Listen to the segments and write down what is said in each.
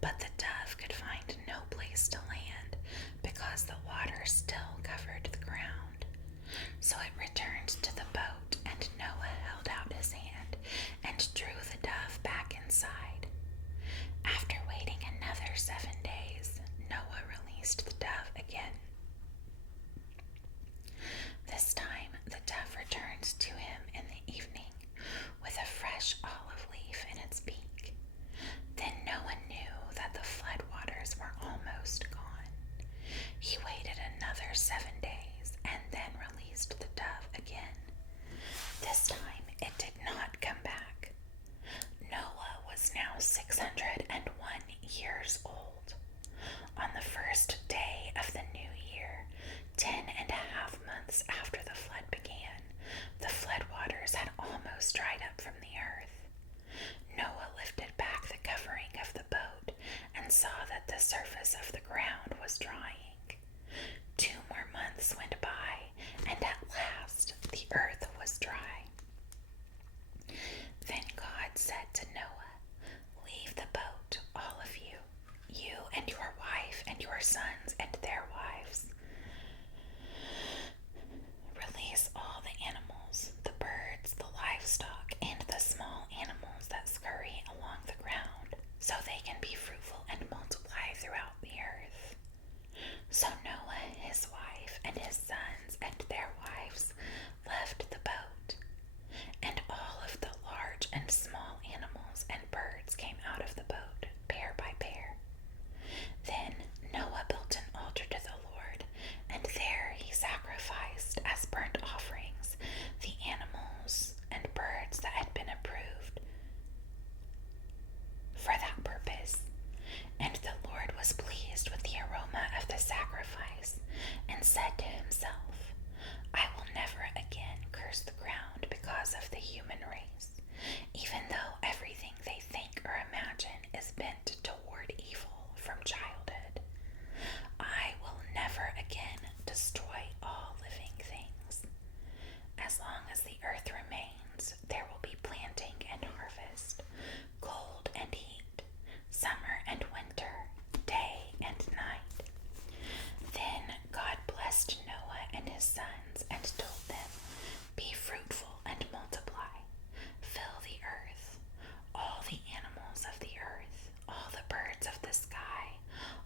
But the dove could find no place to land because the water still covered the ground. So it returned to the boat, and Noah held out his hand and drew the dove back inside. After waiting another 7 days, Noah released the dove again. This time the dove returned to him in the evening with a fresh olive leaf in its beak. Then Noah knew that the flood waters were almost gone. He waited another 7 days and then released the dove again. This time it did not come back. Noah was now 601 years old. On the first day of the new year, 10.5 months after the flood began, the flood waters had almost dried up from the earth. Noah lifted back the covering of the boat and saw that the surface of the ground was drying. 2 more months went by, and at last the earth was dry. Then God said to Noah, "Leave the boat, all of you, you and your wife and your sons and their wives. Release all the animals, the birds, the livestock, and the small animals that scurry along the ground, so they can be fruitful and multiply throughout the earth." So Noah, his wife, and his sons and their wives left the boat, and all of the large and small animals and birds came out of the boat, pair by pair. Then Noah built an altar to the Lord, and there he sacrificed as burnt offerings the animals and birds that had been approved for that purpose. And the Lord was pleased with the aroma of the sacrifice, and said to himself, "I will never again curse the ground because of the human race, even though everything they think or imagine is bent toward evil from childhood. I will never again destroy all living things. As long as the earth remains, there will be planting and harvest, cold and heat, summer and winter, day and night." Then God blessed Noah and his sons and told them, "Be fruitful and multiply. Fill the earth, all the animals of the earth, all the birds of the sky,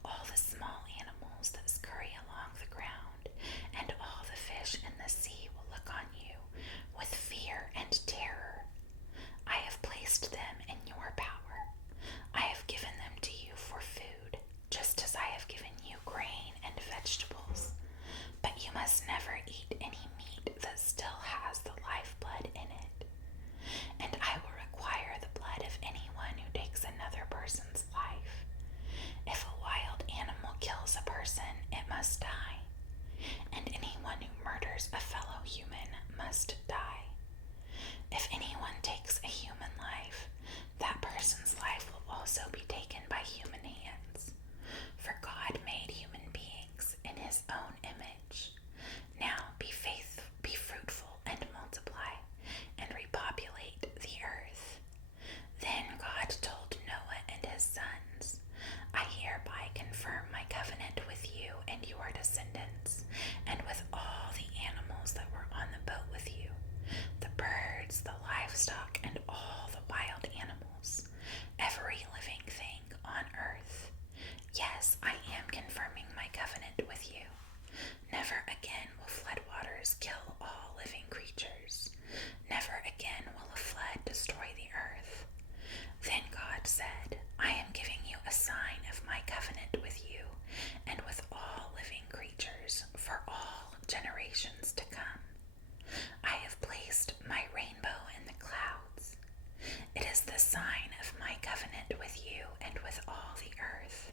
all the small animals that scurry along the ground, and all the fish in the sea will look on you with fear and terror. I have placed them in your power. I have given them to you for food, just as I have given you grain and vegetables. But you must never eat any meat that still has the lifeblood in it. And I will require the blood of anyone who takes another person's life. If a wild animal kills a person, it must die. And anyone who murders a fellow human must die. If anyone takes a human life, that person's life will also be taken by human hands. For God made human beings in his own image. Now be fruitful and multiply, and repopulate the earth." Then God told Noah and his sons, "I hereby confirm my covenant with you and your descendants, and with all the animals that were on the boat with you, the birds, the livestock, and all the wild animals, every living thing on earth. Yes, I am confirming my covenant with you. Never again will flood waters kill all living creatures. Never again will a flood destroy the earth." Then God said, "I am giving you a sign of my covenant with you and with all living creatures for all generations to come. I have placed my rainbow in the clouds. It is the sign of my covenant with you and with all the earth.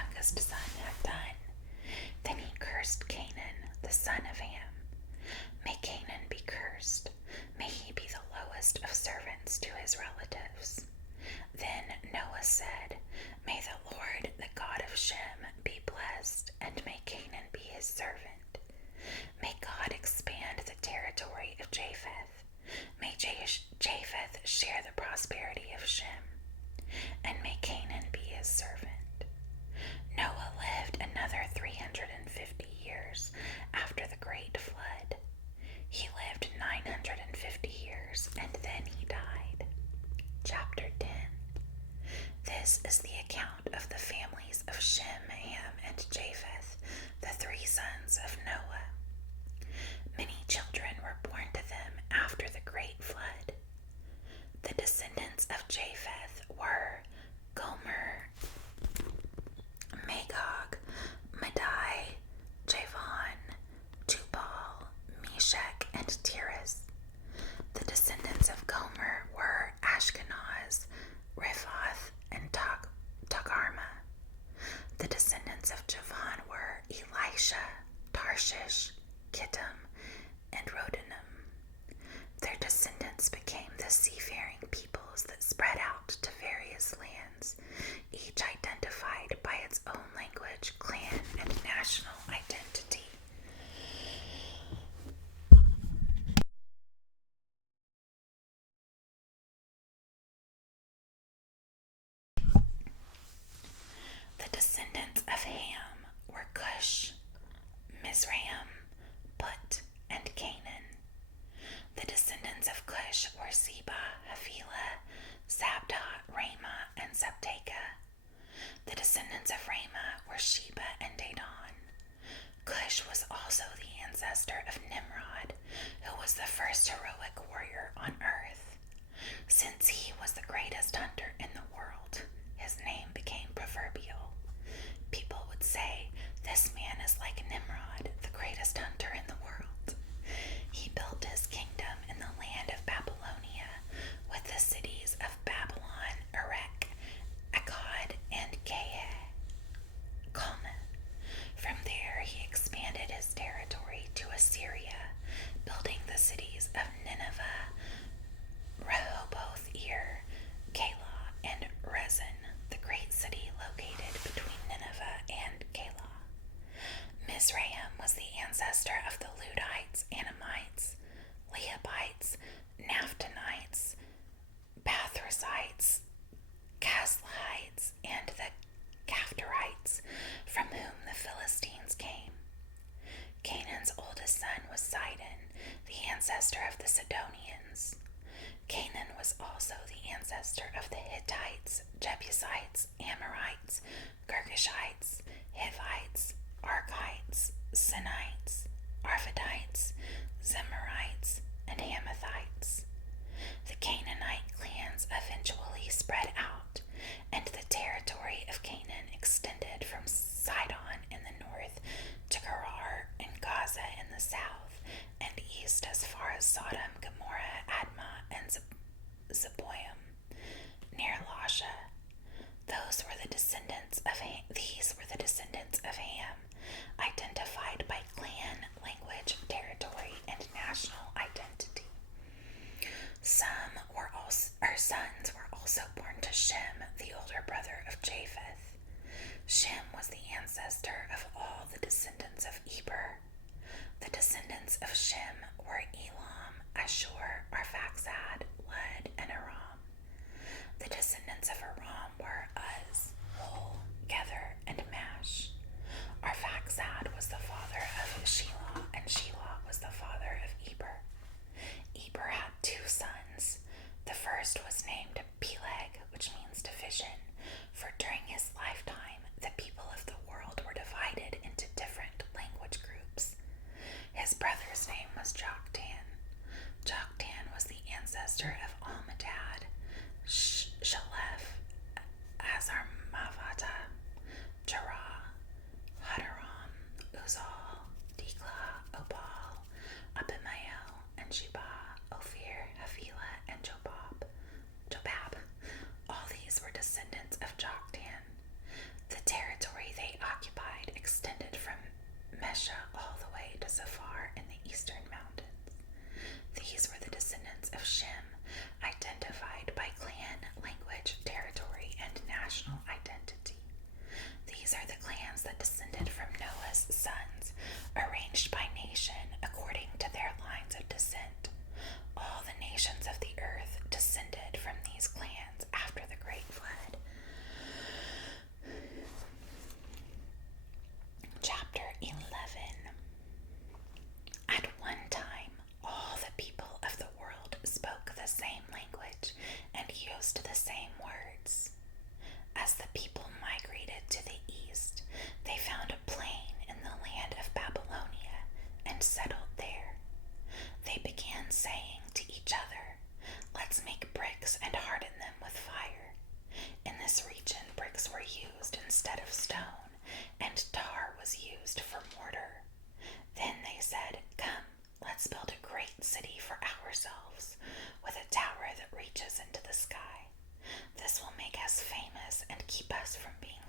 youngest son, had done. Then he cursed Canaan, the son of Ham. May Canaan be cursed. May he be the lowest of servants to his relatives. Then Noah said, May the Lord, the God of Shem, be blessed, and may Canaan be his servant. May God expand the territory of Japheth. May Japheth share the prosperity of Shem, and may Canaan be his servant. Noah lived another 350 years after the great flood. He lived 950 years, and then he died. Chapter 10. This is the account of the families of Shem, Ham, and Japheth, the three sons of Noah. Many children were born to them after the great flood. The descendants of Japheth were Gomer, Magog, Madai, Javan, Tubal, Meshach, and Tiras. The descendants of Gomer were Ashkenaz, Riphath, and Togarmah. The descendants of Javan were Elisha, Tarshish, Kittim, and Rodanim. Their descendants became the seafaring peoples that spread out to various lands, each identified by its own language, clan, and national identity. The descendants of Ham were Cush, Mizraim, Put, and Canaan. The descendants of Cush were Seba, Havilah, Sabta, Ramah, and Sabteka. The descendants of Ramah were Sheba and Dedan. Cush was also the ancestor of Nimrod, who was the first heroic warrior on earth. Since he was the greatest hunter in the world, his name became proverbial. People would say, This man is like Nimrod, the greatest hunter in the world. He built his kingdom in the land of Babylonia, with the cities of Babylon, Erech, Akkad, and Calneh. From there he expanded his territory to Assyria, building the cities of Nineveh, Rehoboth-ir, Calah, and Rezin, the great city located between Nineveh and Calah. Mizraim was the ancestor of the Ludites, Anamites, Lehabites, Naphtalites, Pathrazites, Casluhites, and the Caphtorites, from whom the Philistines came. Canaan's oldest son was Sidon, the ancestor of the Sidonians. Canaan was also the ancestor of the Hittites, Jebusites, Amorites, Girgashites, Hivites, Archites, Sinites, Arvadites, Zemarites, and Hamathites. The Canaanite clans eventually spread out, and the territory of Canaan extended from Sidon in the north to Gerar and Gaza in the south, and east as far as Sodom, Gomorrah, Admah, and Zeboim, near Lasha. These were the descendants of Ham, identified by clan, language, territory, and national identity. Sons were also born to Shem, the older brother of Japheth. Shem was the ancestor of all the descendants of Eber. The descendants of Shem were Elam, Ashur, Arphaxad, Lud, and Aram. The descendants of Aram were Uz, Hul, Gether, and Mash. Arphaxad was the father of Shelah, and Shelah was the father of Eber. Eber had two sons. The first was named Peleg, which means division, for during his lifetime the people of the world were divided into different language groups. His brother's name was Joktan. Joktan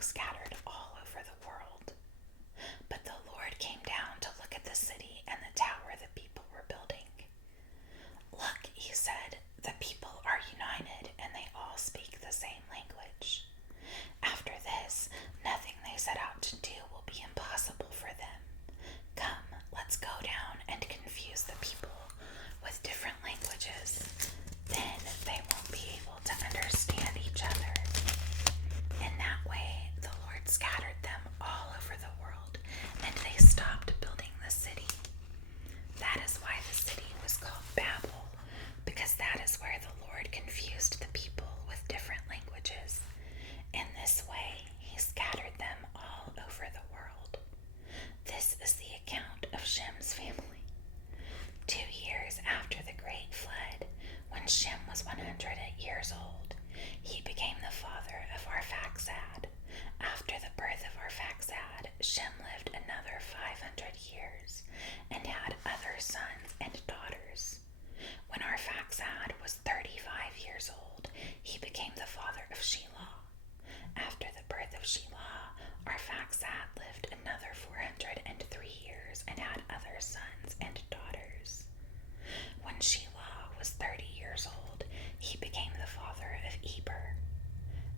scattered all over the world. But the Lord came down to look at the city and the tower the people were building. Look, he said, the people are united and they all speak the same language. After this, nothing they set out to do will be impossible for them. Come, let's go down and confuse the people with different languages. Then they won't be able to understand each other. In that way, the Lord scattered them all over the world, and they stopped building the city. That is why the city was called Babel, because that is where the Lord confused the people with different languages. In this way, he scattered them all over the world. This is the account of Shem's family. 2 years after the great flood, when Shem was 100 years old, he became the father of Arphaxad. After the birth of Arphaxad, Shem lived another 500 years and had other sons and daughters. When Arphaxad was 35 years old, he became the father of Shelah. After the birth of Shelah, Arphaxad lived another 403 years and had other sons and daughters. When Shelah was 30 years old, he became the father of Eber.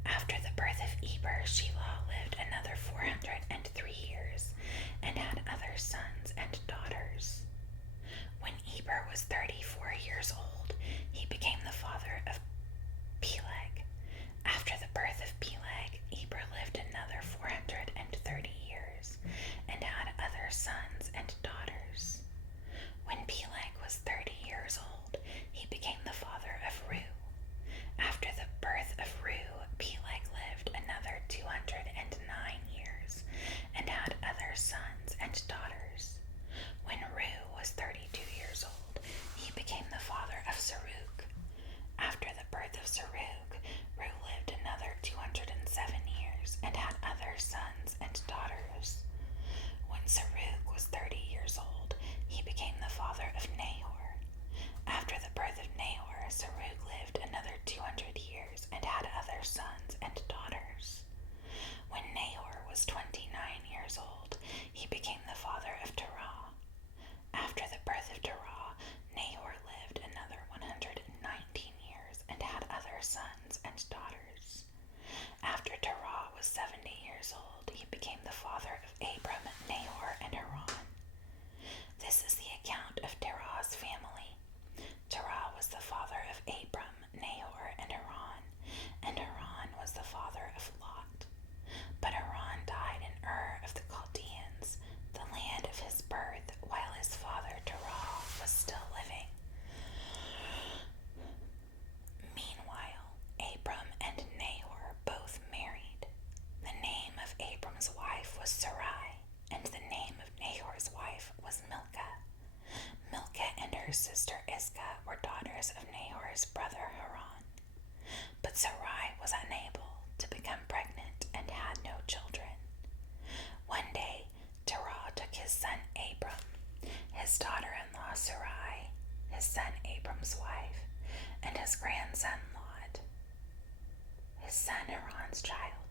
After the birth of Eber, Shelah lived another 403 years and had other sons and daughters. When Eber was 34 years old, he became the father of Peleg. After the birth of Peleg, Eber lived another 430 years and had other sons and daughters. When Peleg was 30 years old, he became the father of Reu. After the birth of Reu, Peleg lived another 209 years and had other sons and daughters. When Reu was 32 years old, he became the father of Serug. After the birth of Serug, Reu lived another 207 years and had other sons and daughters. When Serug was 30 years old, he became the father of Nahor. After the birth of Nahor, Serug lived another 200 years and had other sons and daughters. When Nahor was 29 years old, he became the father of Terah. After the birth of Terah, Nahor lived another 119 years and had other sons and daughters. After Terah was 70 years old, he became the father of Abram, Nahor, and Haran. This is the account of Terah's family. Terah was the father of Abram, Nahor, and Haran was the father of Lot. But Haran died in Ur of the Chaldeans, the land of his birth, while his father Terah was still living. Meanwhile, Abram and Nahor both married. The name of Abram's wife was Sarai, and the name of Nahor's wife was Milcah. Milcah and her sister Iscah were daughters of Nahor's brother Haran. But Sarai was unable to become pregnant and had no children. One day, Terah took his son Abram, his daughter-in-law Sarai, his son Abram's wife, and his grandson Lot, his son Haran's child,